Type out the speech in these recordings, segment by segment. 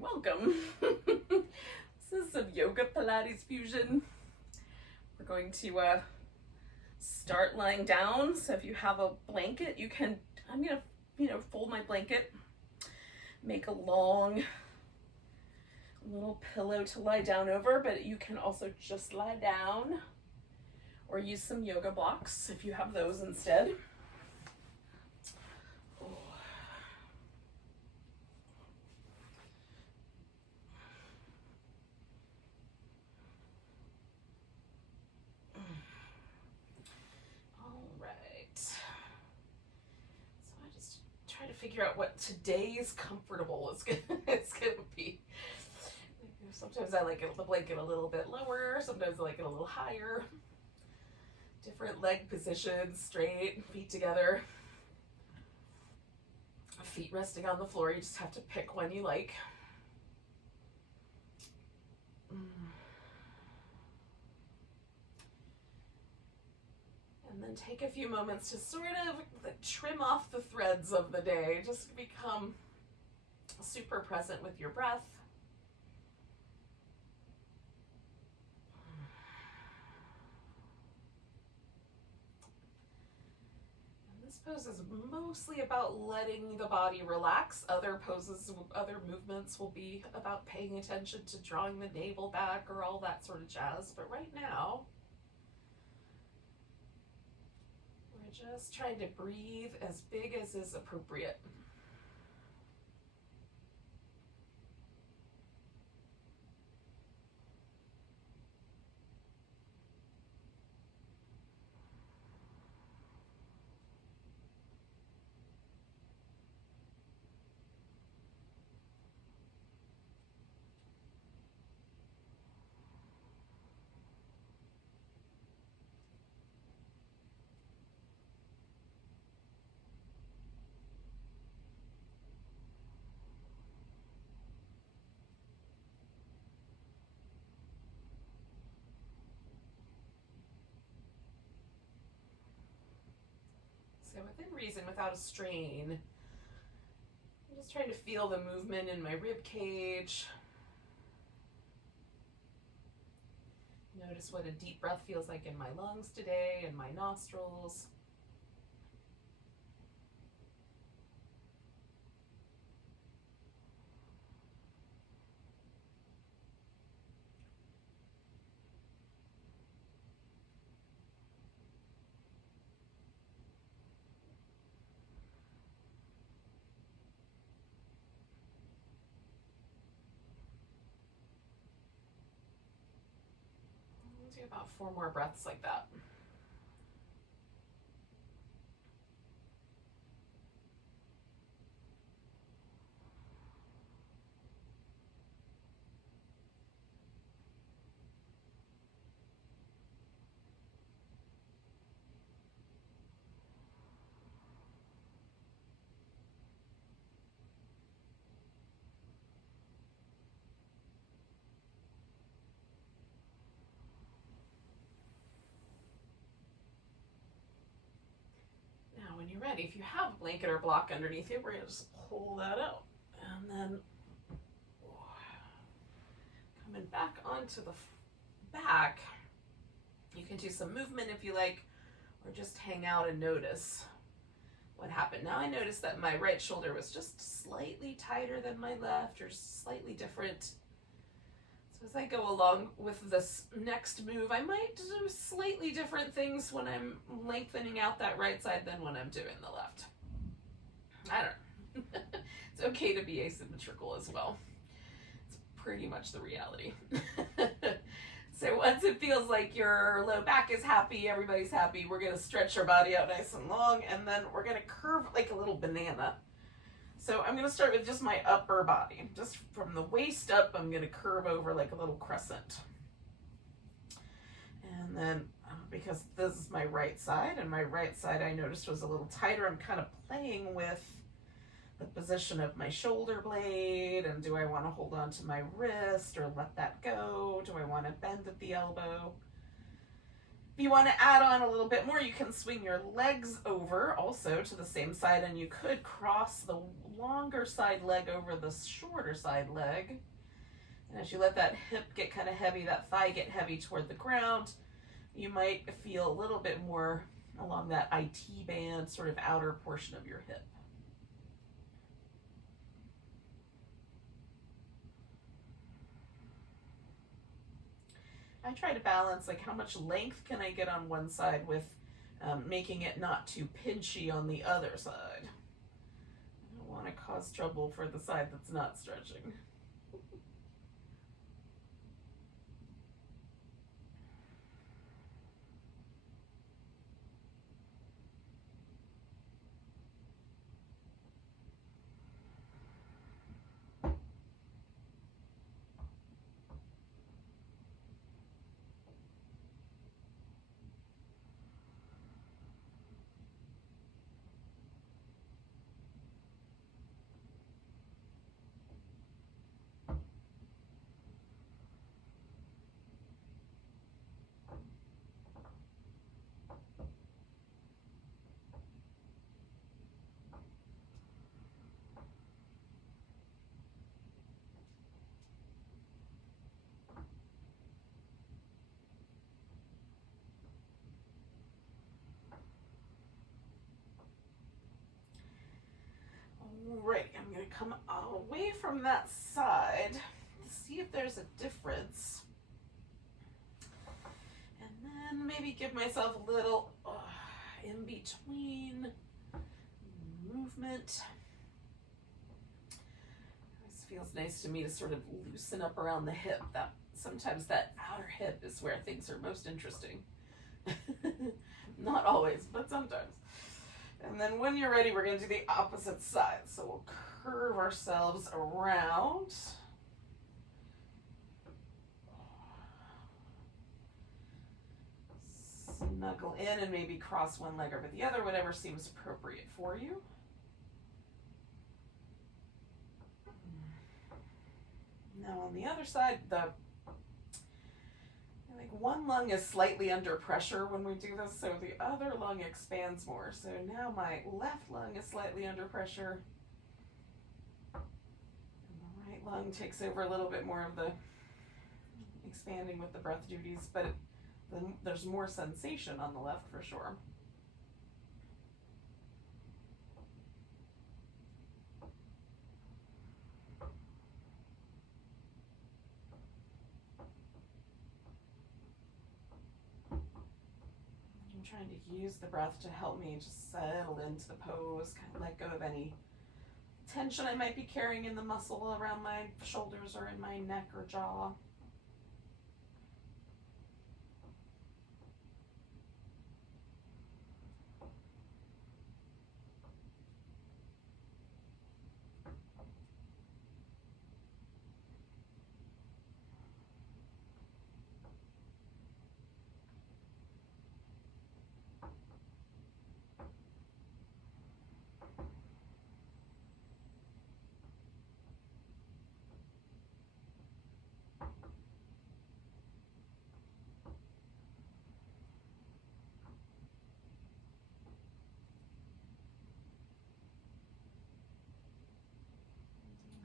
Welcome. This is some yoga Pilates fusion. We're going to start lying down. So if you have a blanket, you can, I'm gonna, fold my blanket, make a long little pillow to lie down over, but you can also just lie down or use some yoga blocks if you have those instead. Figure out what today's comfortable is gonna be. Sometimes I like the blanket a little bit lower, sometimes I like it a little higher. Different leg positions, straight, feet together. Feet resting on the floor, you just have to pick one you like. And then take a few moments to sort of trim off the threads of the day. Just become super present with your breath. And this pose is mostly about letting the body relax. Other poses, other movements will be about paying attention to drawing the navel back or all that sort of jazz. But right now, just trying to breathe as big as is appropriate. So within reason, without a strain, I'm just trying to feel the movement in my rib cage. Notice what a deep breath feels like in my lungs today and my nostrils. Do about 4 more breaths like that. When you're ready, if you have a blanket or block underneath you, we're going to just pull that out. And then coming back onto the back, you can do some movement if you like, or just hang out and notice what happened. Now I noticed that my right shoulder was just slightly tighter than my left, or slightly different. So as I go along with this next move, I might do slightly different things when I'm lengthening out that right side than when I'm doing the left. I don't know. It's okay to be asymmetrical as well. It's pretty much the reality. So once it feels like your low back is happy, everybody's happy, we're going to stretch our body out nice and long, and then we're going to curve like a little banana. So I'm going to start with just my upper body. Just from the waist up, I'm going to curve over like a little crescent. And then, because this is my right side, and my right side I noticed was a little tighter, I'm kind of playing with the position of my shoulder blade, and do I want to hold on to my wrist or let that go? Do I want to bend at the elbow? If you want to add on a little bit more, you can swing your legs over also to the same side, and you could cross the longer side leg over the shorter side leg. And as you let that hip get kind of heavy, that thigh get heavy toward the ground, you might feel a little bit more along that IT band, sort of outer portion of your hip. I try to balance like how much length can I get on one side with making it not too pinchy on the other side. I don't want to cause trouble for the side that's not stretching. Right, I'm going to come away from that side to see if there's a difference. And then maybe give myself a little in between movement. This feels nice to me to sort of loosen up around the hip. That sometimes that outer hip is where things are most interesting. Not always, but sometimes. And then when you're ready, we're going to do the opposite side. So we'll curve ourselves around. Snuggle in and maybe cross one leg over the other, whatever seems appropriate for you. Now on the other side, one lung is slightly under pressure when we do this, so the other lung expands more. So now my left lung is slightly under pressure, and the right lung takes over a little bit more of the expanding with the breath duties, but then there's more sensation on the left for sure. Trying to use the breath to help me just settle into the pose, kind of let go of any tension I might be carrying in the muscle around my shoulders or in my neck or jaw.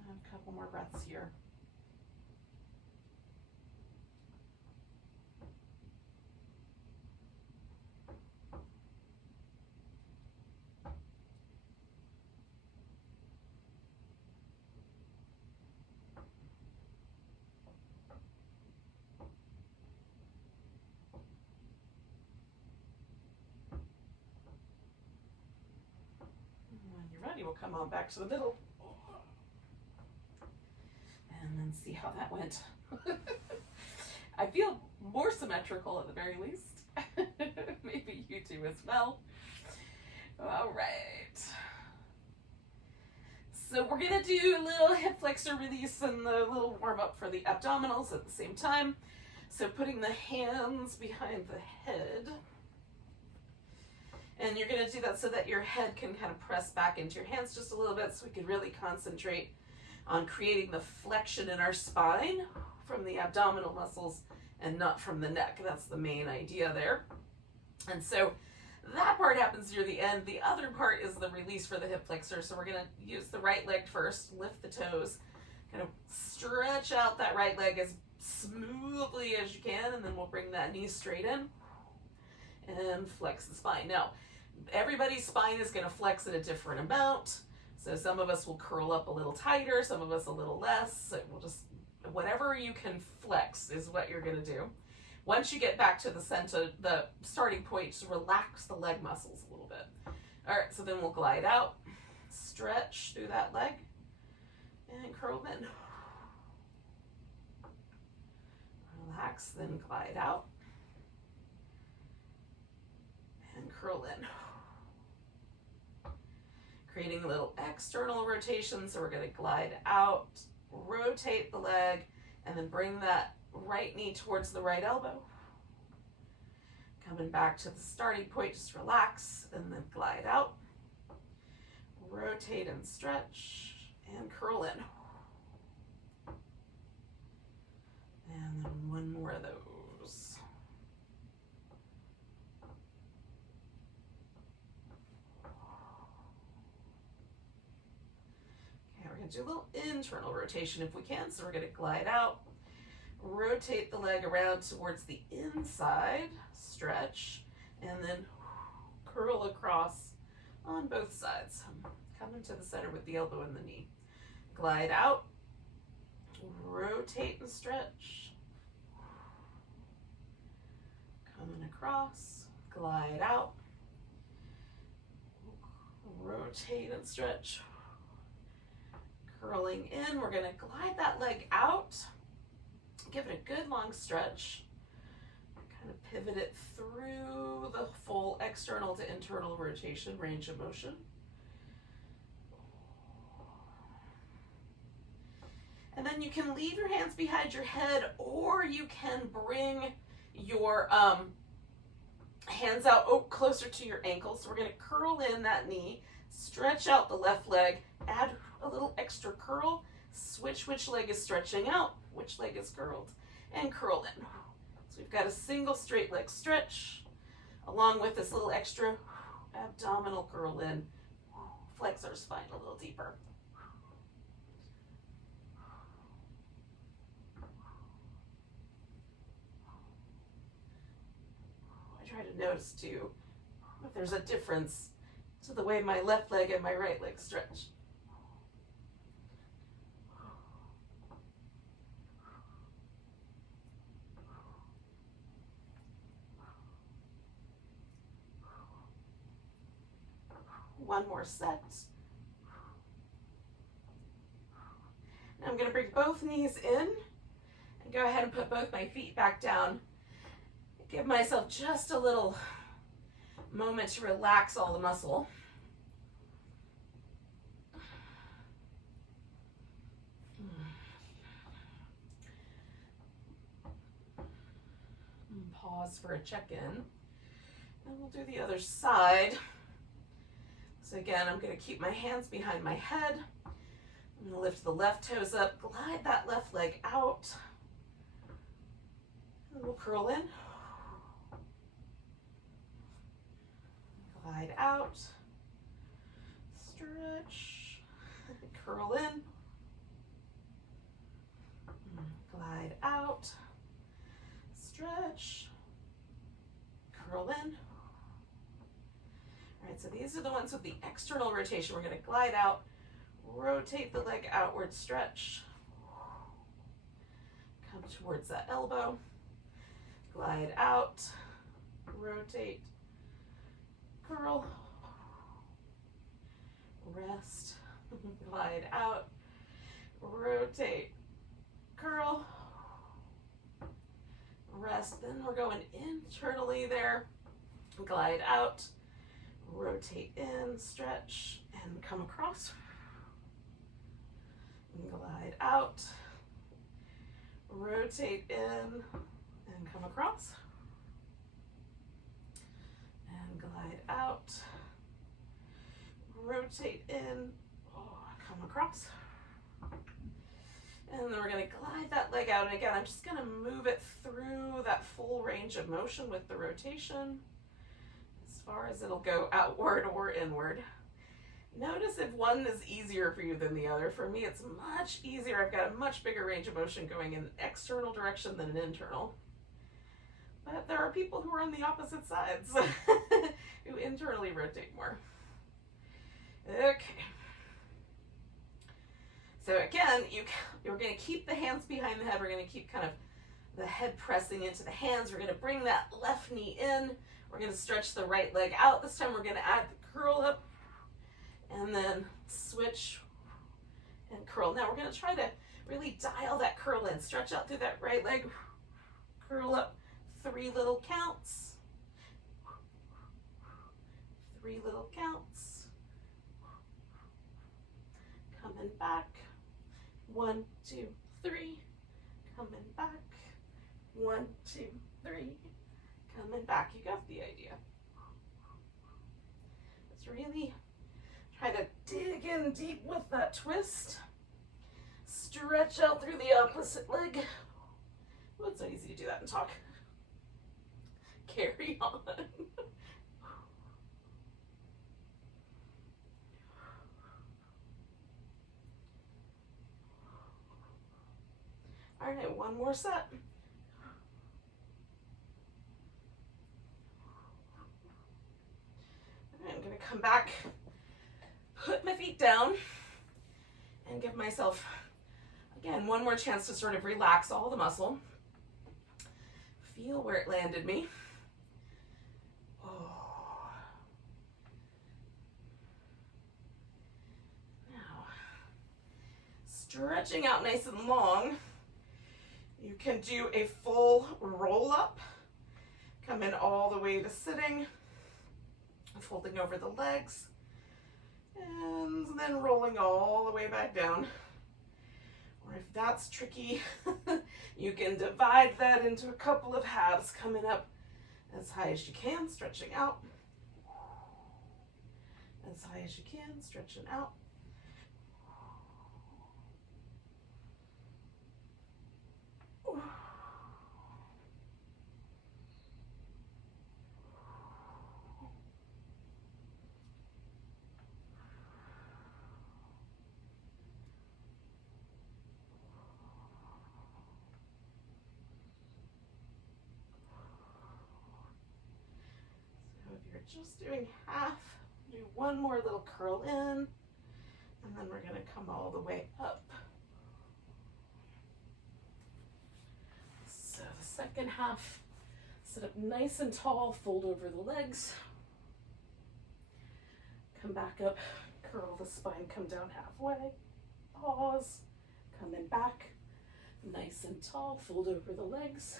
A couple more breaths here. When you're ready, we'll come on back to the middle. And then see how that went. I feel more symmetrical at the very least. Maybe you do as well. All right. So we're gonna do a little hip flexor release and the little warm up for the abdominals at the same time. So putting the hands behind the head. And you're gonna do that so that your head can kind of press back into your hands just a little bit, so we can really concentrate on creating the flexion in our spine from the abdominal muscles and not from the neck. That's the main idea there. And so that part happens near the end. The other part is the release for the hip flexor. So we're going to use the right leg first, lift the toes, kind of stretch out that right leg as smoothly as you can, and then we'll bring that knee straight in and flex the spine. Now, everybody's spine is going to flex at a different amount. So some of us will curl up a little tighter, some of us a little less. So we'll just, whatever you can flex is what you're going to do. Once you get back to the center, the starting point, just relax the leg muscles a little bit. All right, so then we'll glide out, stretch through that leg, and curl in. Relax, then glide out, and curl in. Creating a little external rotation, so we're going to glide out, rotate the leg, and then bring that right knee towards the right elbow. Coming back to the starting point, just relax and then glide out. Rotate and stretch and curl in. And then one more of those. Okay, we're going to do a little internal rotation if we can. So we're going to glide out. Rotate the leg around towards the inside, stretch, and then curl across on both sides. Come into the center with the elbow and the knee. Glide out, rotate and stretch. Coming across, glide out, rotate and stretch. Curling in, we're going to glide that leg out. Give it a good long stretch. Kind of pivot it through the full external to internal rotation, range of motion. And then you can leave your hands behind your head, or you can bring your hands out closer to your ankles. So we're going to curl in that knee, stretch out the left leg, add a little extra curl, switch which leg is stretching out, which leg is curled, and curl in. So we've got a single straight leg stretch, along with this little extra abdominal curl in, flex our spine a little deeper. I try to notice too if there's a difference to the way my left leg and my right leg stretch. One more set. Now I'm going to bring both knees in and go ahead and put both my feet back down. Give myself just a little moment to relax all the muscle. And pause for a check-in. And we'll do the other side. So again, I'm going to keep my hands behind my head. I'm going to lift the left toes up, glide that left leg out. And we'll curl in. Glide out. Stretch. Curl in. Glide out. Stretch. Curl in. All right, so these are the ones with the external rotation. We're going to glide out, rotate the leg outward, stretch, come towards that elbow, glide out, rotate, curl, rest, glide out, rotate, curl, rest. Then we're going internally there, glide out, rotate in, stretch, and come across. And glide out, rotate in, and come across. And glide out, rotate in, come across. And then we're going to glide that leg out. And again, I'm just going to move it through that full range of motion with the rotation. far as it'll go outward or inward. Notice if one is easier for you than the other. For me, it's much easier. I've got a much bigger range of motion going in an external direction than an internal. But there are people who are on the opposite sides who internally rotate more. Okay. So again, you're going to keep the hands behind the head. We're going to keep kind of the head pressing into the hands. We're going to bring that left knee in. We're going to stretch the right leg out. This time we're going to add the curl up and then switch and curl. Now we're going to try to really dial that curl in. Stretch out through that right leg. Curl up. 3 little counts. 3 little counts. Coming back. 1, 2, 3. Coming back. 1, 2, 3. Coming back. You got the idea. Let's really try to dig in deep with that twist. Stretch out through the opposite leg. Well, it's so easy to do that and talk. Carry on. All right, one more set. I'm going to come back, put my feet down, and give myself, again, one more chance to sort of relax all the muscle. Feel where it landed me. Oh. Now, stretching out nice and long. You can do a full roll up, come in all the way to sitting, folding over the legs, and then rolling all the way back down. Or if that's tricky, you can divide that into a couple of halves, coming up as high as you can, stretching out. As high as you can, stretching out. Just doing half, do one more little curl in, and then we're going to come all the way up. So the second half, sit up nice and tall, fold over the legs, come back up, curl the spine, come down halfway, pause, come in back, nice and tall, fold over the legs.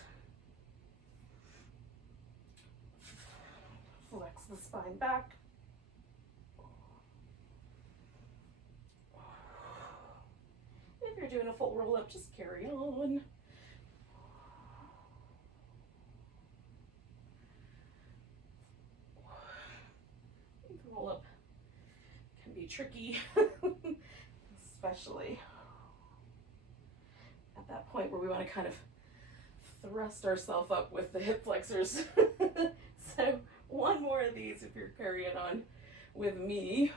Flex the spine back. If you're doing a full roll up, just carry on. The roll up can be tricky, especially at that point where we want to kind of thrust ourselves up with the hip flexors. So one more of these if you're carrying on with me.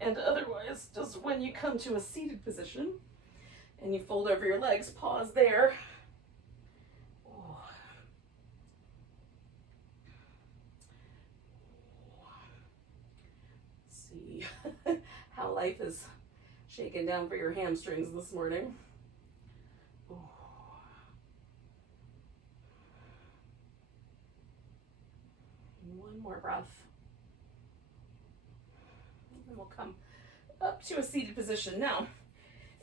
And otherwise, just when you come to a seated position and you fold over your legs, pause there. Oh. See how life is shaking down for your hamstrings this morning. Oh. One more breath. And we'll come up to a seated position. Now,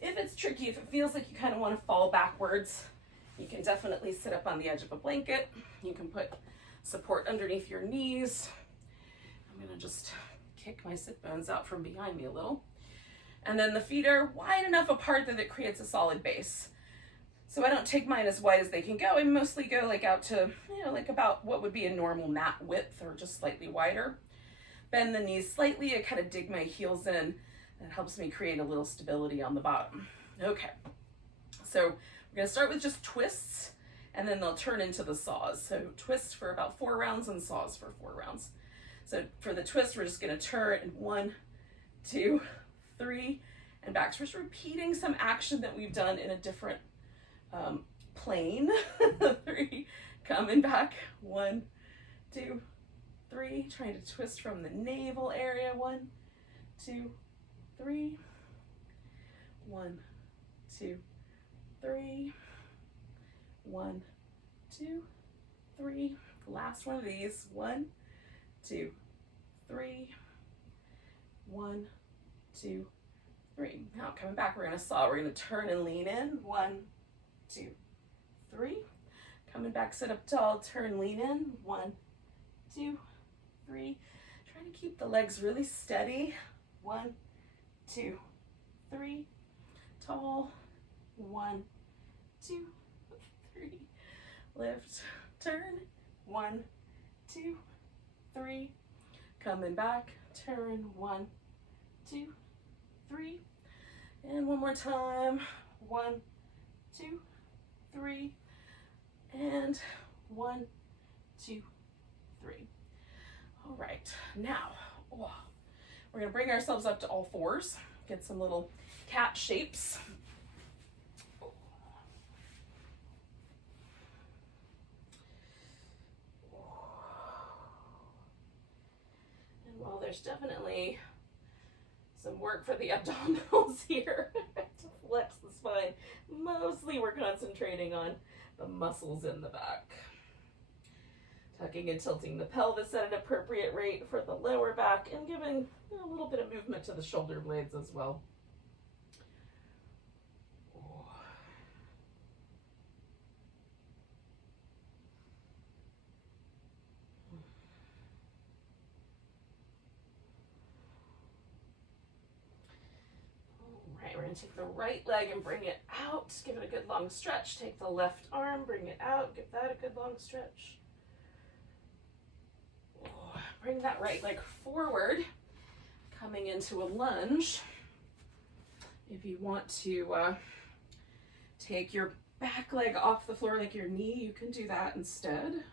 if it's tricky, if it feels like you kind of want to fall backwards, you can definitely sit up on the edge of a blanket. You can put support underneath your knees. I'm going to just kick my sit bones out from behind me a little. And then the feet are wide enough apart that it creates a solid base. So I don't take mine as wide as they can go. I mostly go like out to, like about what would be a normal mat width or just slightly wider. Bend the knees slightly. I kind of dig my heels in. That helps me create a little stability on the bottom. Okay, so we're gonna start with just twists and then they'll turn into the saws. So twist for about 4 rounds and saws for 4 rounds. So for the twist, we're just gonna turn in 1, 2, 3, and back. So we're just repeating some action that we've done in a different plane. 3, coming back, 1, 2, 3, trying to twist from the navel area, 1, 2, 3, 1, 2, 3, 1, 2, 3. Last one of these, 1, 2, 3, 1, 2, 3. Now coming back, we're gonna turn and lean in, 1, 2, 3. Coming back, sit up tall, turn, lean in, 1, 2, 3. Trying to keep the legs really steady, 1, 2, 3. Tall, 1, 2, 3. Lift, turn, 1, 2, 3. Coming back, turn, 1, 2, 3. And one more time, 1, 2, 3. And 1, 2, 3. All right, now we're gonna bring ourselves up to all fours, get some little cat shapes. And while there's definitely some work for the abdominals here to flex the spine, mostly we're concentrating on the muscles in the back. Tucking and tilting the pelvis at an appropriate rate for the lower back and giving a little bit of movement to the shoulder blades as well. We're going to take the right leg and bring it out. Give it a good long stretch. Take the left arm, bring it out. Give that a good long stretch. Bring that right leg forward, coming into a lunge. If you want to take your back leg off the floor like your knee, you can do that instead.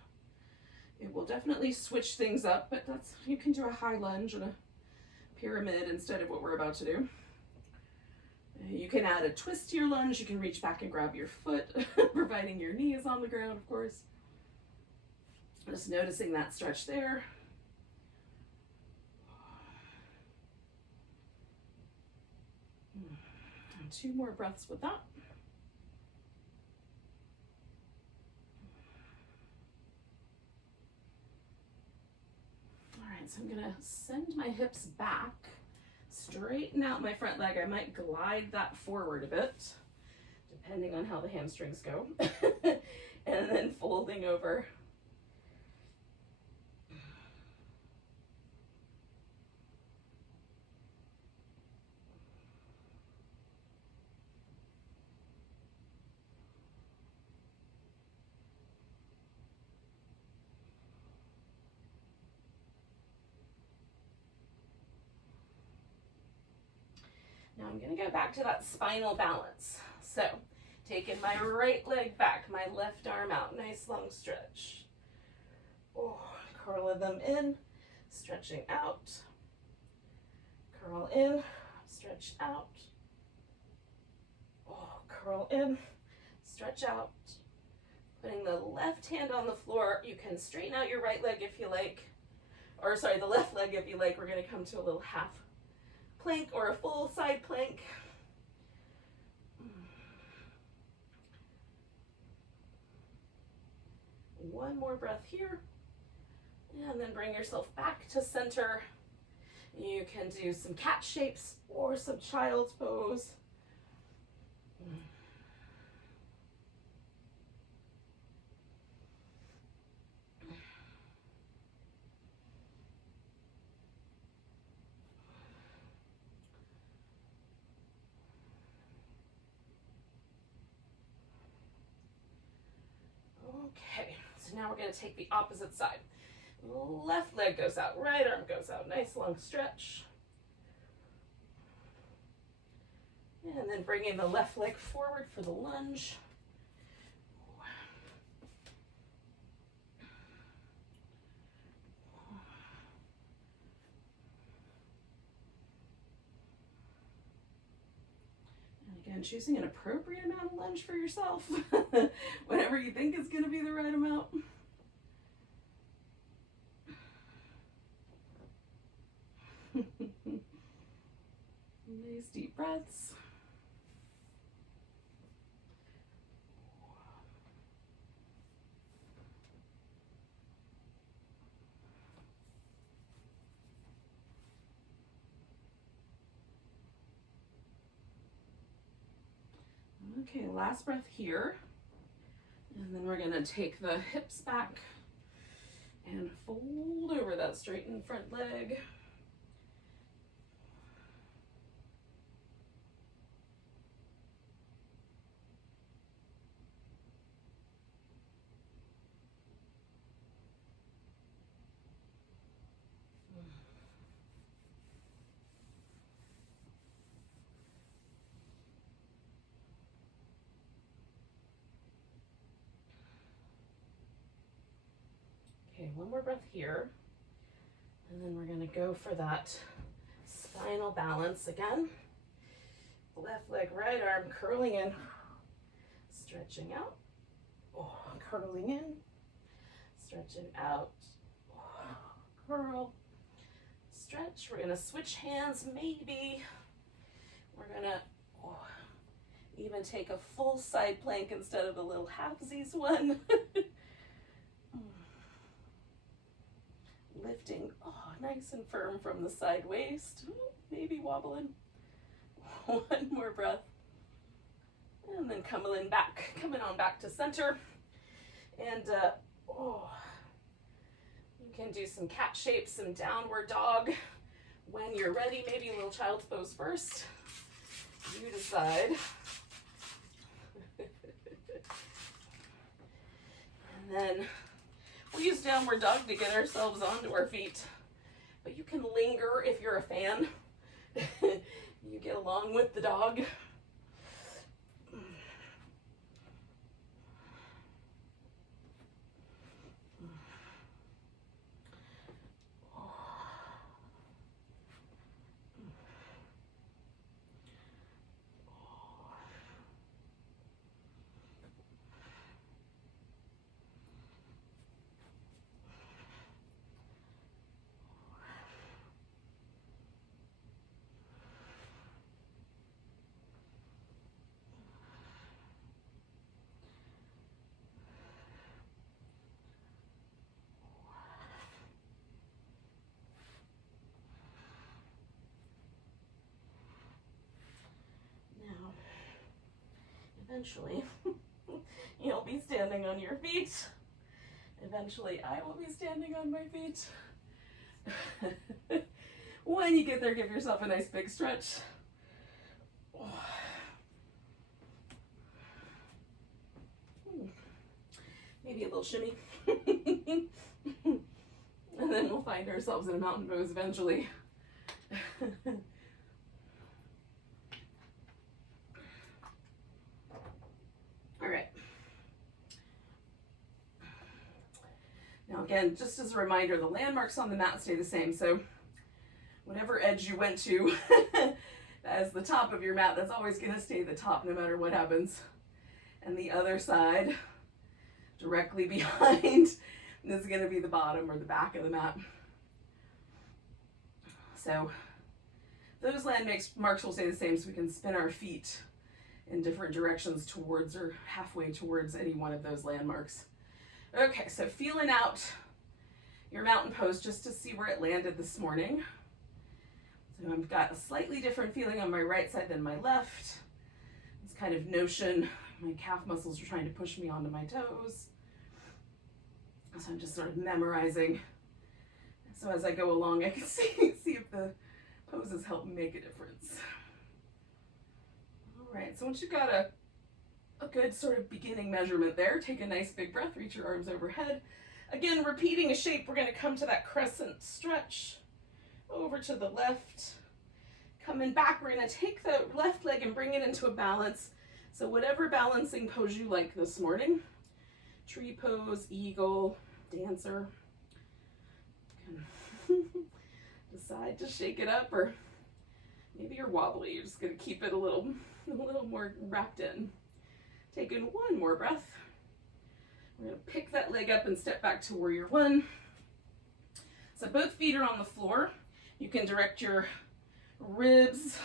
It will definitely switch things up, but you can do a high lunge and a pyramid instead of what we're about to do. You can add a twist to your lunge. You can reach back and grab your foot, providing your knee is on the ground, of course. Just noticing that stretch there. And 2 more breaths with that. All right, so I'm gonna send my hips back. Straighten out my front leg. I might glide that forward a bit, depending on how the hamstrings go. And then folding over. Now I'm going to go back to that spinal balance. So taking my right leg back, my left arm out, nice long stretch. Curl them in, stretching out. Curl in, stretch out. Curl in, stretch out. Putting the left hand on the floor, you can straighten out your right leg if you like, or sorry, the left leg if you like. We're going to come to a little half plank or a full side plank. One more breath here, and then bring yourself back to center. You can do some cat shapes or some child's pose. Okay, so now we're going to take the opposite side. Left leg goes out, right arm goes out. Nice long stretch. And then bringing the left leg forward for the lunge. Again, choosing an appropriate amount of lunge for yourself, whatever you think is going to be the right amount. Nice deep breaths. Okay, last breath here. And then we're gonna take the hips back and fold over that straightened front leg. Okay, one more breath here. And then we're gonna go for that spinal balance again. Left leg, right arm curling in, stretching out, curling in, stretching out, curl, stretch. We're gonna switch hands maybe. We're gonna even take a full side plank instead of a little halfsies one. Lifting, nice and firm from the side waist, maybe wobbling. One more breath. And then coming on back to center. And you can do some cat shapes, some downward dog. When you're ready, maybe a little child's pose first. You decide. And then we'll use downward dog to get ourselves onto our feet. But you can linger if you're a fan. You get along with the dog. Eventually, you'll be standing on your feet. Eventually, I will be standing on my feet. When you get there, give yourself a nice big stretch. Maybe a little shimmy. And then we'll find ourselves in a mountain pose eventually. All right. Now again, just as a reminder, the landmarks on the mat stay the same. So whatever edge you went to as the top of your mat, that's always going to stay the top no matter what happens. And the other side, directly behind, is going to be the bottom or the back of the mat. So those landmarks will stay the same, so we can spin our feet in different directions towards or halfway towards any one of those landmarks. Okay, so feeling out your mountain pose just to see where it landed this morning. So I've got a slightly different feeling on my right side than my left. This kind of notion, my calf muscles are trying to push me onto my toes. So I'm just sort of memorizing. So as I go along, I can see if the poses help make a difference. All right, so once you've got a good sort of beginning measurement there, take a nice big breath, reach your arms overhead. Again, repeating a shape, we're going to come to that crescent stretch over to the left. Coming back, we're going to take the left leg and bring it into a balance. So whatever balancing pose you like this morning, tree pose, eagle, dancer. You can decide to shake it up, or maybe you're wobbly, you're just going to keep it a little a little more wrapped in. Taking one more breath. We're gonna pick that leg up and step back to warrior one. So both feet are on the floor. You can direct your ribs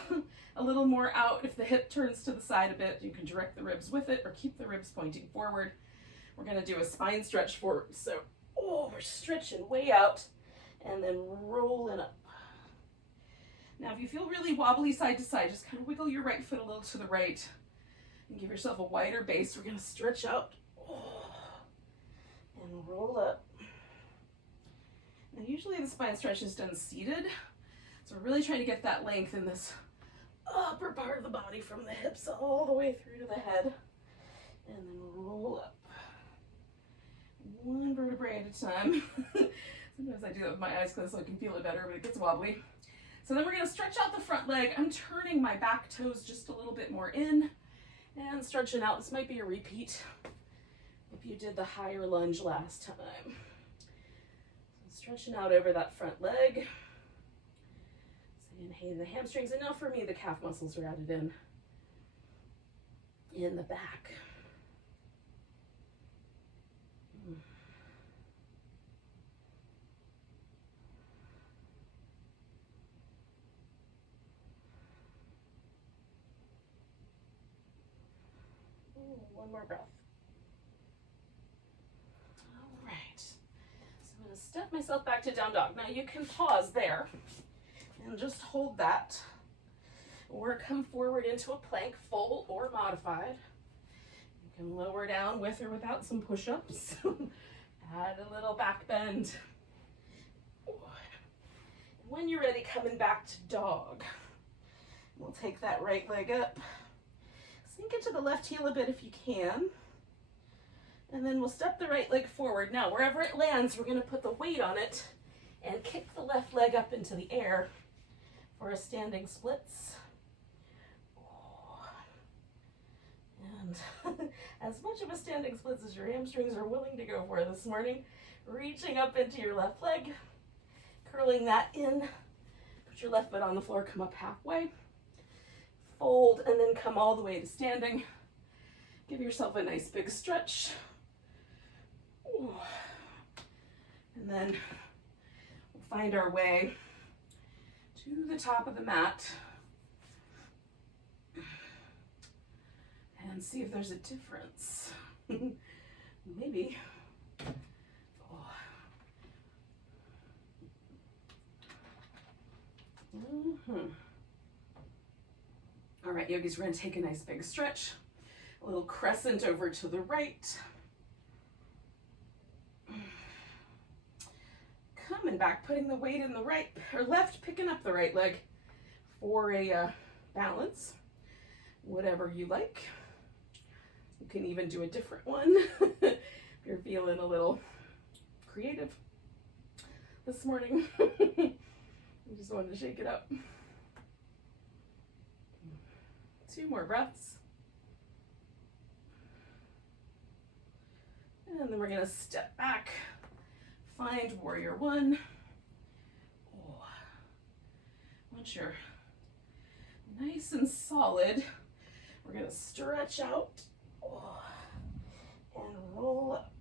a little more out. If the hip turns to the side a bit, you can direct the ribs with it or keep the ribs pointing forward. We're gonna do a spine stretch forward. So, we're stretching way out and then rolling up. Now, if you feel really wobbly side to side, just kind of wiggle your right foot a little to the right and give yourself a wider base. We're gonna stretch out and roll up. Now, usually the spine stretch is done seated. So we're really trying to get that length in this upper part of the body from the hips all the way through to the head. And then roll up. One vertebrae at a time. Sometimes I do that with my eyes closed so I can feel it better, but it gets wobbly. So then we're gonna stretch out the front leg. I'm turning my back toes just a little bit more in and stretching out. This might be a repeat if you did the higher lunge last time. So stretching out over that front leg. Inhale the hamstrings, and now for me the calf muscles are added in the back. One more breath. All right, so I'm going to step myself back to down dog. Now you can pause there and just hold that, or come forward into a plank, full or modified. You can lower down with or without some push-ups. Add a little back bend. When you're ready, coming back to dog. We'll take that right leg up. Sink it to the left heel a bit if you can. And then we'll step the right leg forward. Now, wherever it lands, we're gonna put the weight on it and kick the left leg up into the air for a standing splits. And as much of a standing splits as your hamstrings are willing to go for this morning, reaching up into your left leg, curling that in, put your left foot on the floor, come up halfway, fold, and then come all the way to standing. Give yourself a nice big stretch. And then we'll find our way to the top of the mat and see if there's a difference. Maybe. All right, yogis, we're gonna take a nice big stretch, a little crescent over to the right. Coming back, putting the weight in the right or left, picking up the right leg for a balance, whatever you like. You can even do a different one if you're feeling a little creative this morning. I just wanted to shake it up. 2 more breaths. And then we're gonna step back, find warrior one. Once you're nice and solid, we're gonna stretch out and roll up.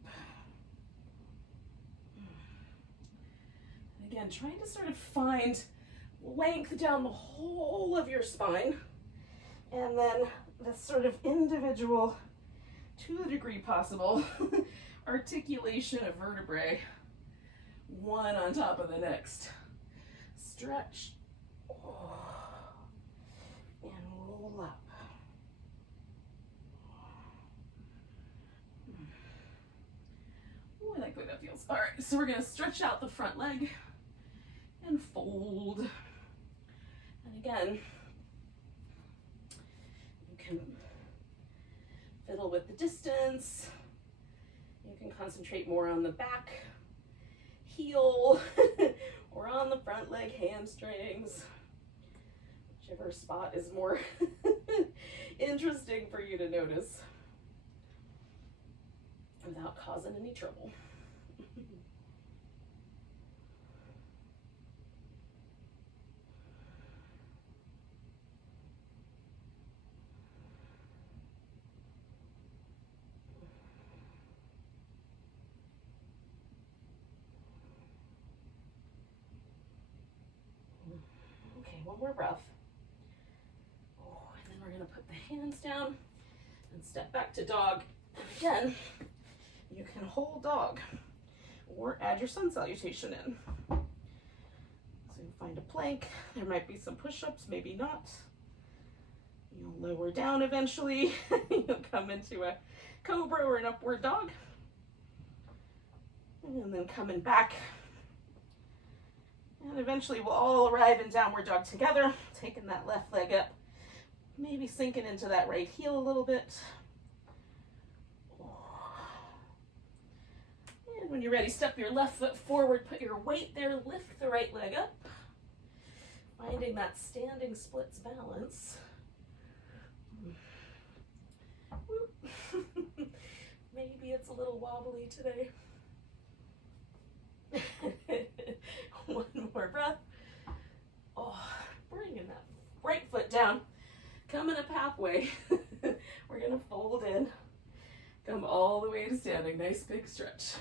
And again, trying to sort of find length down the whole of your spine, and then this sort of individual, to the degree possible, articulation of vertebrae, one on top of the next. Stretch and roll up. Oh, I like the way that feels. All right, so we're gonna stretch out the front leg and fold. And again, you can fiddle with the distance. You can concentrate more on the back heel or on the front leg hamstrings, whichever spot is more interesting for you to notice without causing any trouble. one more breath. Oh, and then we're gonna put the hands down and step back to dog. And again, you can hold dog or add your sun salutation in. So you find a plank. There might be some push-ups, maybe not. You'll lower down eventually. You'll come into a cobra or an upward dog. And then coming back. And eventually we'll all arrive in downward dog together, taking that left leg up, maybe sinking into that right heel a little bit. And when you're ready, step your left foot forward, put your weight there, lift the right leg up, finding that standing splits balance. Maybe it's a little wobbly today. One more breath. Oh, bringing that right foot down. Coming up halfway. We're going to fold in. Come all the way to standing. Nice big stretch.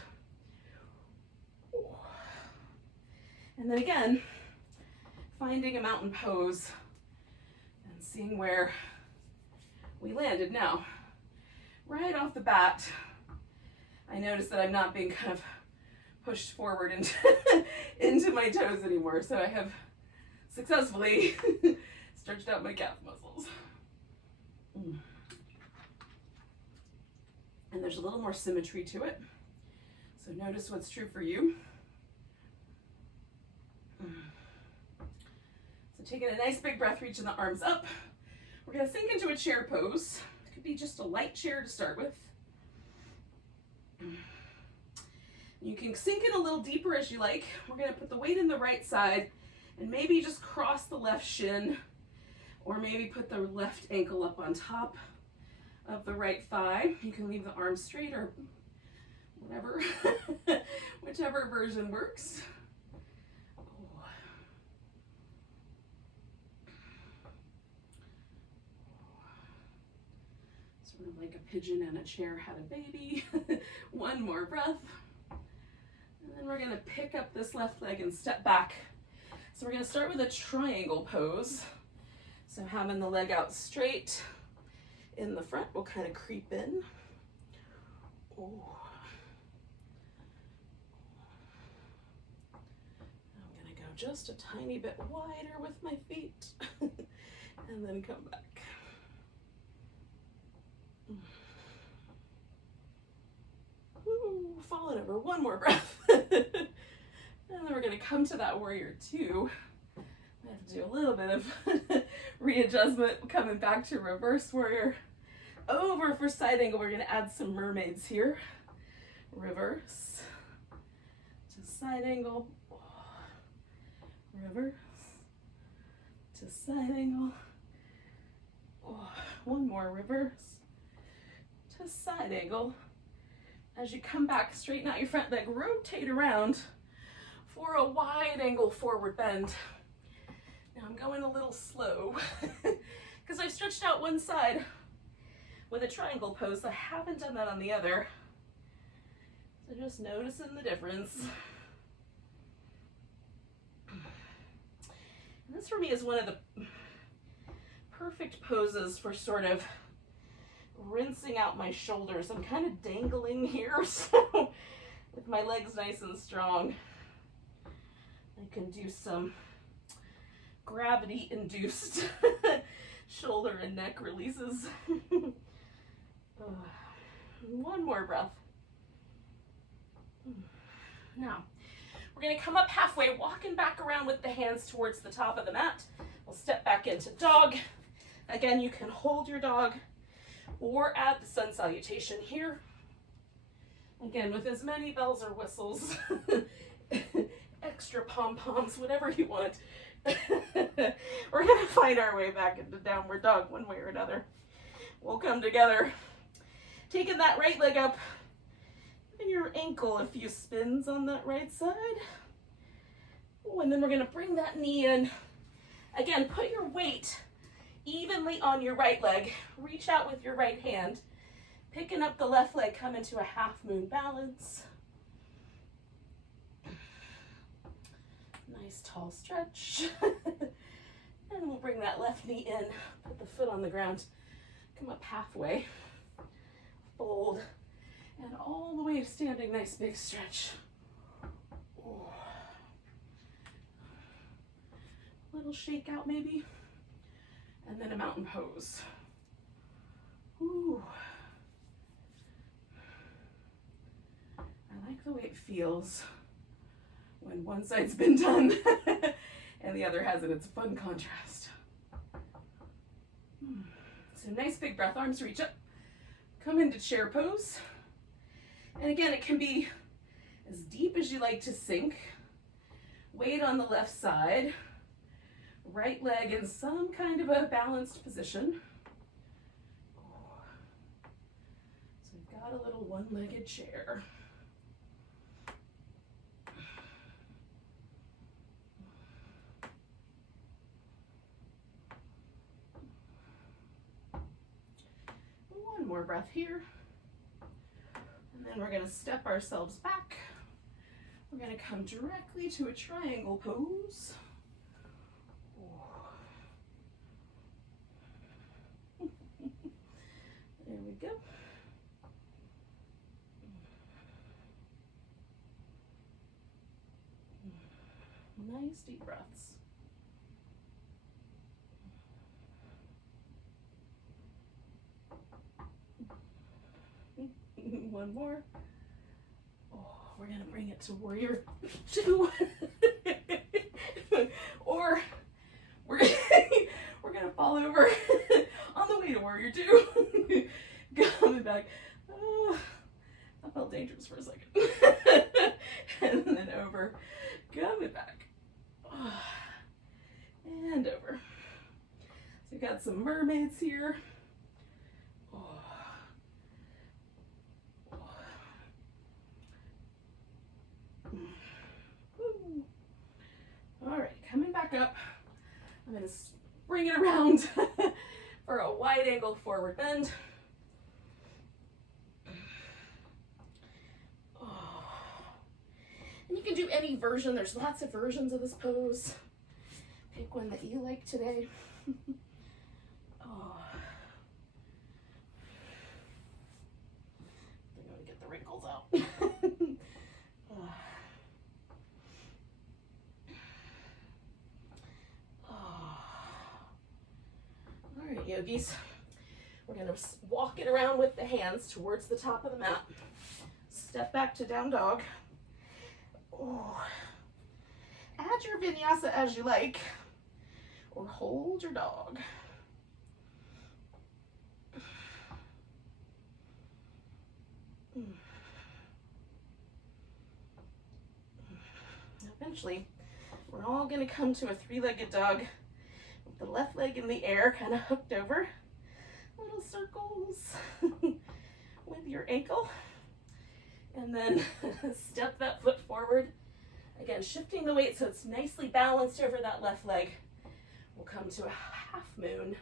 And then again, finding a mountain pose and seeing where we landed. Now, right off the bat, I noticed that I'm not being kind of pushed forward into my toes anymore. So I have successfully stretched out my calf muscles. And there's a little more symmetry to it. So notice what's true for you. So taking a nice big breath, reaching the arms up. We're going to sink into a chair pose. It could be just a light chair to start with. You can sink in a little deeper as you like. We're going to put the weight in the right side and maybe just cross the left shin, or maybe put the left ankle up on top of the right thigh. You can leave the arms straight or whatever, whichever version works. Sort of like a pigeon and a chair had a baby. One more breath. And then we're going to pick up this left leg and step back. So we're going to start with a triangle pose. So having the leg out straight in the front, we'll kind of creep in. Oh. I'm going to go just a tiny bit wider with my feet and then come back. Ooh, falling over. One more breath. And then we're going to come to that warrior two. I have to do a little bit of readjustment, coming back to reverse warrior. Over for side angle, we're going to add some mermaids here. Reverse to side angle. Reverse to side angle. One more, reverse to side angle. As you come back, straighten out your front leg, rotate around for a wide angle forward bend. Now I'm going a little slow because I've stretched out one side with a triangle pose. I haven't done that on the other. So just noticing the difference. And this for me is one of the perfect poses for sort of rinsing out my shoulders. I'm kind of dangling here, so with my legs nice and strong, I can do some gravity-induced shoulder and neck releases. One more breath. Now, we're going to come up halfway, walking back around with the hands towards the top of the mat. We'll step back into dog. Again, you can hold your dog or add the sun salutation here. Again, with as many bells or whistles, extra pom-poms, whatever you want. We're going to find our way back into downward dog one way or another. We'll come together, taking that right leg up, and your ankle a few spins on that right side. Oh, and then we're going to bring that knee in. Again, put your weight evenly on your right leg. Reach out with your right hand. Picking up the left leg, come into a half moon balance. Nice tall stretch. And we'll bring that left knee in, put the foot on the ground, come up halfway, fold, and all the way to standing, nice big stretch. Ooh. Little shake out maybe, and then a mountain pose. Ooh. I like the way it feels when one side's been done and the other hasn't. It's a fun contrast. So nice big breath, arms reach up, come into chair pose. And again, it can be as deep as you like to sink. Weight on the left side, right leg in some kind of a balanced position. So we've got a little one-legged chair. One more breath here. And then we're going to step ourselves back. We're going to come directly to a triangle pose. There we go. Nice deep breaths. One more. Oh, we're gonna bring it to warrior two. Or we're gonna fall over on the way to warrior two. Coming back. Oh, that felt dangerous for a second. And then over, coming back. Oh, and over. So we got some mermaids here. All right, coming back up. I'm going to bring it around for a wide angle forward bend. Oh. And you can do any version. There's lots of versions of this pose. Pick one that you like today. Oh. I'm going to get the wrinkles out. Oh. All right, yogis, we're going to walk it around with the hands towards the top of the mat. Step back to down dog. Oh. Add your vinyasa as you like, or hold your dog. Eventually, we're all going to come to a three-legged dog. The left leg in the air, kind of hooked over. Little circles with your ankle. And then step that foot forward. Again, shifting the weight so it's nicely balanced over that left leg. We'll come to a half moon.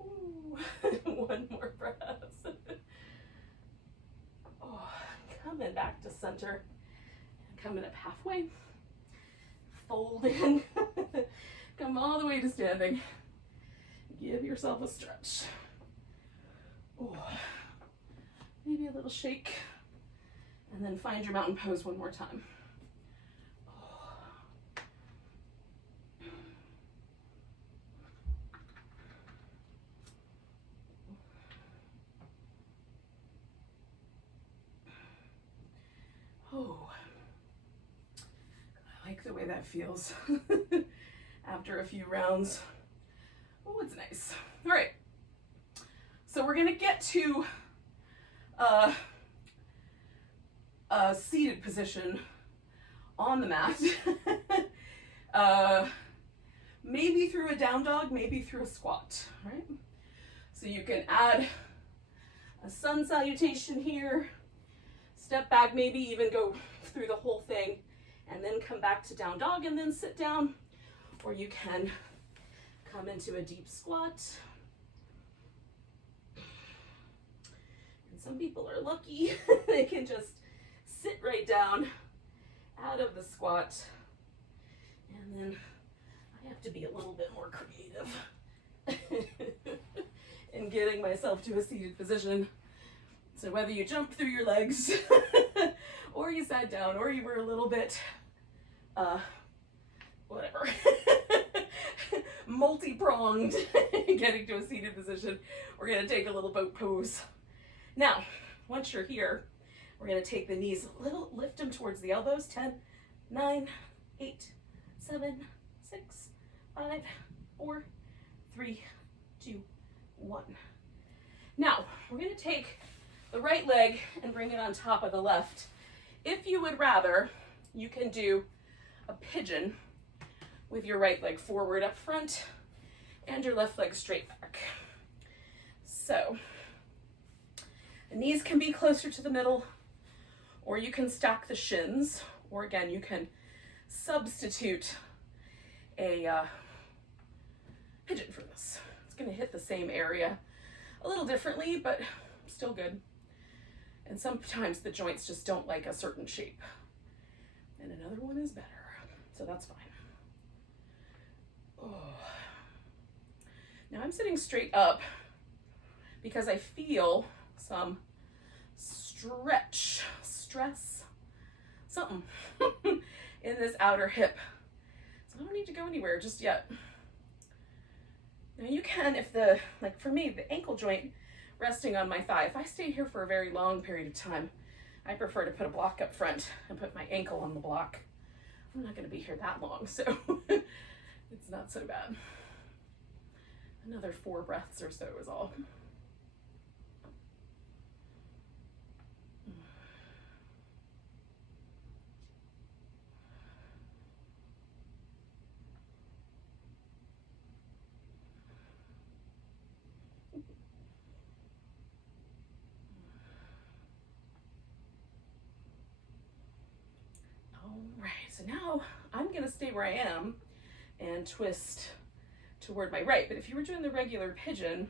Ooh. One more breath. Coming back to center, coming up halfway, fold in, come all the way to standing, give yourself a stretch. Oh, maybe a little shake, and then find your mountain pose one more time. Oh, I like the way that feels after a few rounds. Oh, it's nice. All right, so we're gonna get to a seated position on the mat. Maybe through a down dog, maybe through a squat, right? So you can add a sun salutation here. Step back, maybe even go through the whole thing and then come back to down dog and then sit down. Or you can come into a deep squat. And some people are lucky. They can just sit right down out of the squat. And then I have to be a little bit more creative in getting myself to a seated position. So whether you jump through your legs or you sat down or you were a little bit, whatever, multi-pronged getting to a seated position, we're gonna take a little boat pose. Now, once you're here, we're gonna take the knees a little, lift them towards the elbows. 10, 9, 8, 7, 6, 5, 4, 3, 2, 1. Now, we're gonna take the right leg and bring it on top of the left. If you would rather, you can do a pigeon with your right leg forward up front and your left leg straight back. So, the knees can be closer to the middle, or you can stack the shins, or again, you can substitute a pigeon for this. It's gonna hit the same area a little differently, but still good. And sometimes the joints just don't like a certain shape. And another one is better, so that's fine. Oh. Now I'm sitting straight up because I feel some stress, something in this outer hip. So I don't need to go anywhere just yet. Now you can, if like for me, the ankle joint resting on my thigh, if I stay here for a very long period of time, I prefer to put a block up front and put my ankle on the block. I'm not going to be here that long, so it's not so bad. Another 4 breaths or so is all. All right, so now I'm going to stay where I am and twist toward my right. But if you were doing the regular pigeon,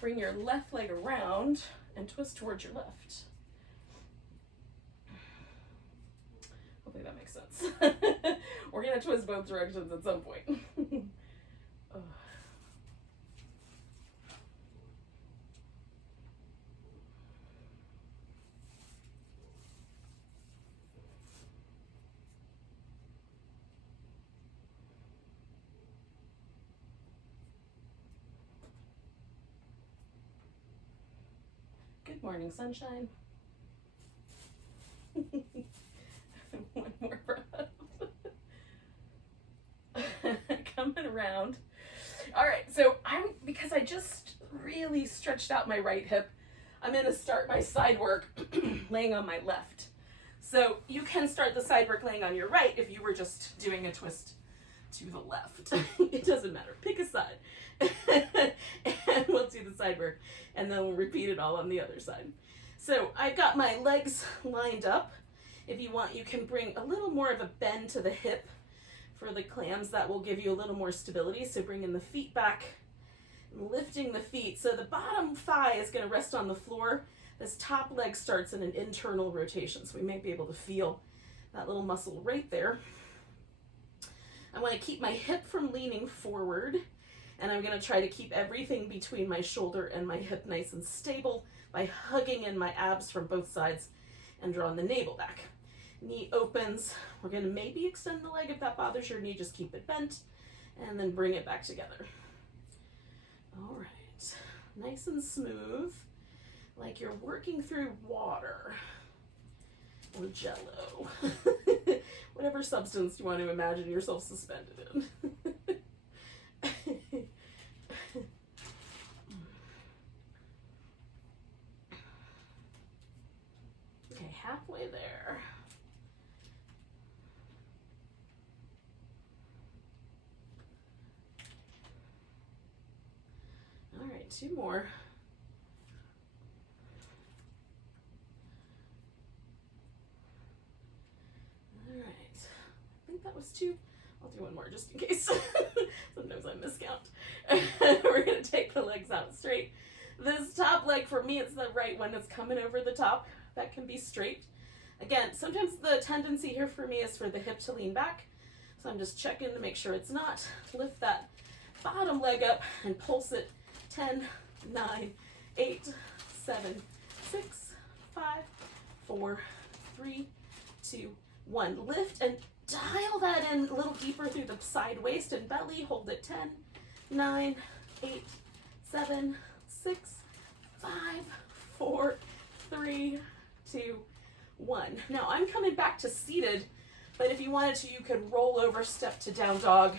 bring your left leg around and twist towards your left. Hopefully that makes sense. We're going to twist both directions at some point. Oh. Good morning, sunshine. One more breath. Coming around. All right, so because I just really stretched out my right hip, I'm gonna start my side work laying on my left. So you can start the side work laying on your right if you were just doing a twist to the left. It doesn't matter, pick a side. And we'll do the side work and then we'll repeat it all on the other side. So I've got my legs lined up. If you want, you can bring a little more of a bend to the hip for the clams. That will give you a little more stability. So bringing the feet back, lifting the feet. So the bottom thigh is going to rest on the floor. This top leg starts in an internal rotation. So we may be able to feel that little muscle right there. I want to keep my hip from leaning forward. And I'm going to try to keep everything between my shoulder and my hip nice and stable by hugging in my abs from both sides and drawing the navel back. Knee opens. We're going to maybe extend the leg if that bothers your knee. Just keep it bent and then bring it back together. All right. Nice and smooth, like you're working through water or Jello. Whatever substance you want to imagine yourself suspended in. Okay, halfway there. All right, 2 more. All right, I think that was 2. I'll do 1 more just in case. Sometimes I miscount. We're going to take the legs out straight. This top leg, for me, it's the right one that's coming over the top. That can be straight. Again, sometimes the tendency here for me is for the hip to lean back. So I'm just checking to make sure it's not. Lift that bottom leg up and pulse it. 10, 9, 8, 7, 6, 5, 4, 3, 2, 1. Lift and dial that in a little deeper through the side waist and belly. Hold it. 10, 9, 8, 7, 6, 5, 4, 3, 2, 1. Now I'm coming back to seated, but if you wanted to, you could roll over, step to down dog,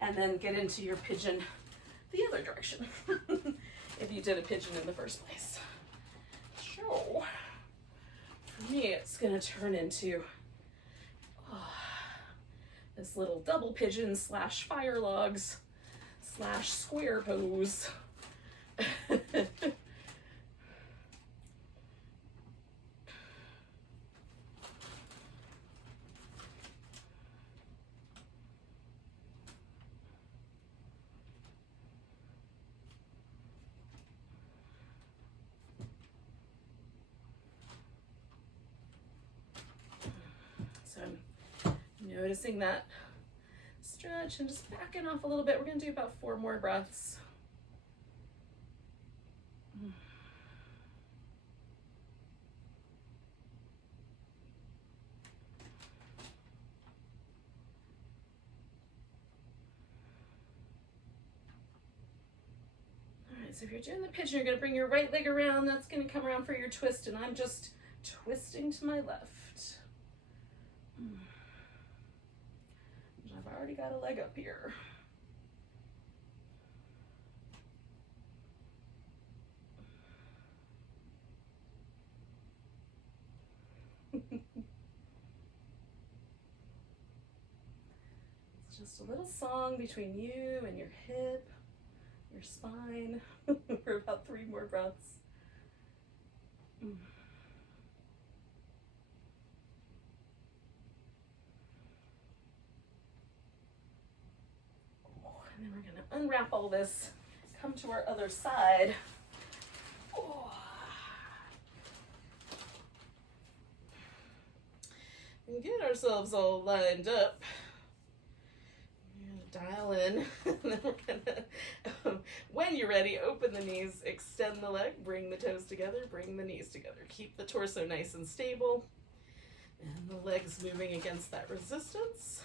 and then get into your pigeon the other direction if you did a pigeon in the first place. So for me, it's going to turn into this little double pigeon slash fire logs slash square pose. So I'm noticing that stretch and just backing off a little bit. We're going to do about 4 more breaths. So if you're doing the pigeon, you're going to bring your right leg around. That's going to come around for your twist, and I'm just twisting to my left. I've already got a leg up here. It's just a little song between you and your hip, your spine, for about 3 more breaths. And then we're going to unwrap all this, come to our other side. And get ourselves all lined up. Dial in, and then we're gonna, when you're ready, open the knees, extend the leg, bring the toes together, bring the knees together. Keep the torso nice and stable, and the legs moving against that resistance.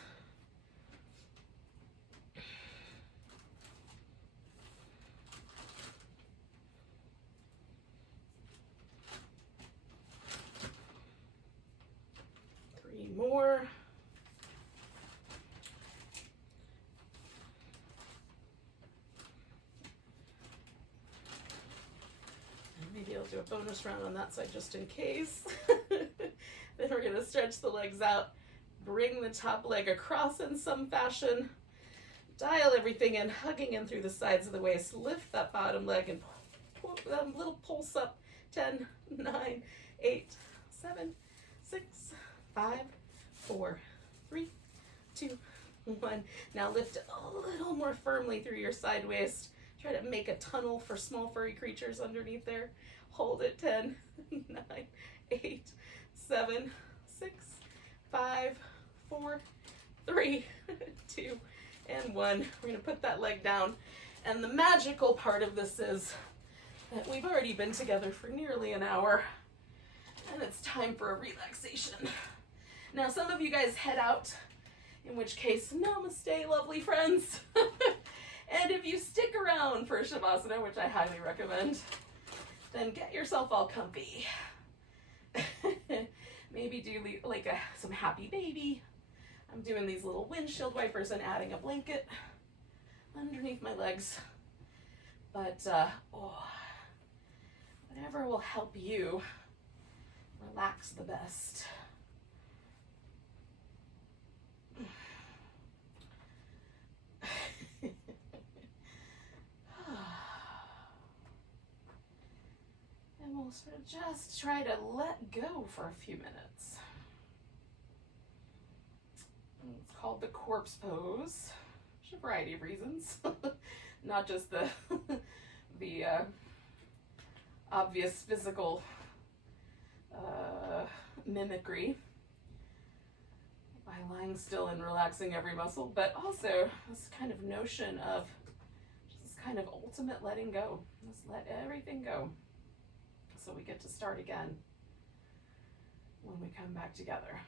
More. And maybe I'll do a bonus round on that side just in case. Then we're going to stretch the legs out, bring the top leg across in some fashion, dial everything in, hugging in through the sides of the waist, lift that bottom leg and pull that little pulse up. 10, 9, 8, 7, 6, 5, 4, 3, 2, 1. Now lift it a little more firmly through your side waist. Try to make a tunnel for small furry creatures underneath there. Hold it. 10, 9, 8, 7, 6, 5, 4, 3, 2, and 1. We're going to put that leg down. And the magical part of this is that we've already been together for nearly an hour, and it's time for a relaxation. Now, some of you guys head out, in which case, namaste, lovely friends. And if you stick around for Shavasana, which I highly recommend, then get yourself all comfy. Maybe do like some happy baby. I'm doing these little windshield wipers and adding a blanket underneath my legs. But whatever will help you relax the best. And we'll sort of just try to let go for a few minutes. And it's called the corpse pose for a variety of reasons. Not just the obvious physical mimicry by lying still and relaxing every muscle, but also this kind of notion of just this kind of ultimate letting go. Just let everything go. So we get to start again when we come back together.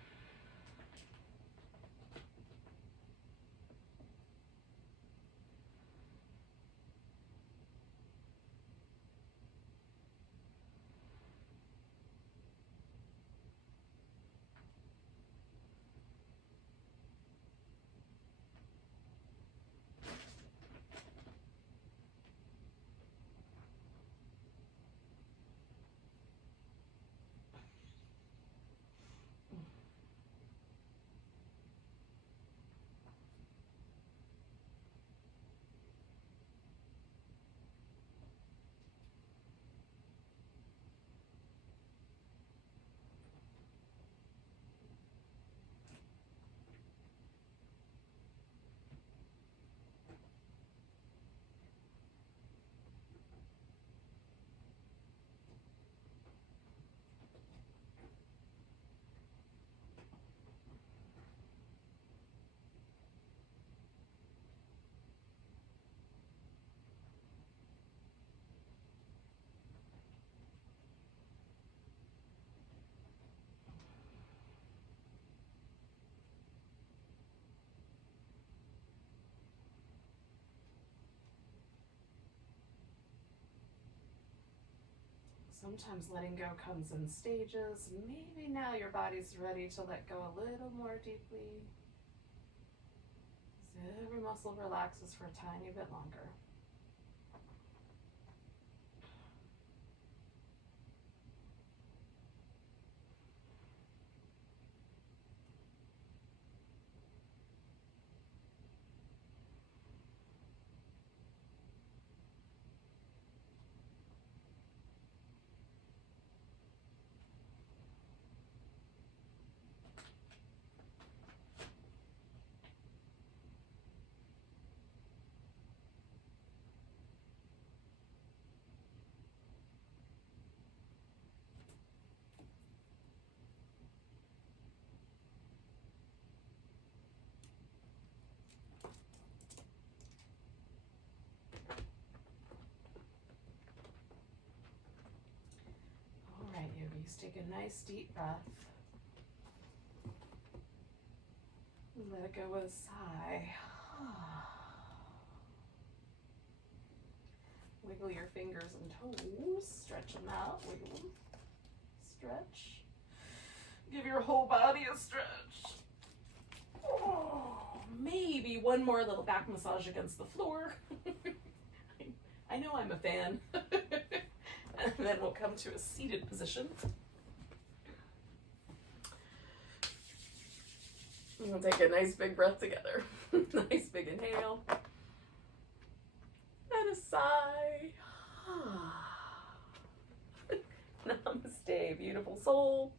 Sometimes letting go comes in stages. Maybe now your body's ready to let go a little more deeply. So every muscle relaxes for a tiny bit longer. Yogis, take a nice deep breath. Let it go with a sigh. Wiggle your fingers and toes. Stretch them out. Wiggle them. Stretch. Give your whole body a stretch. Oh, maybe one more little back massage against the floor. I know I'm a fan. And then we'll come to a seated position. We'll take a nice big breath together. Nice big inhale. And a sigh. Namaste, beautiful soul.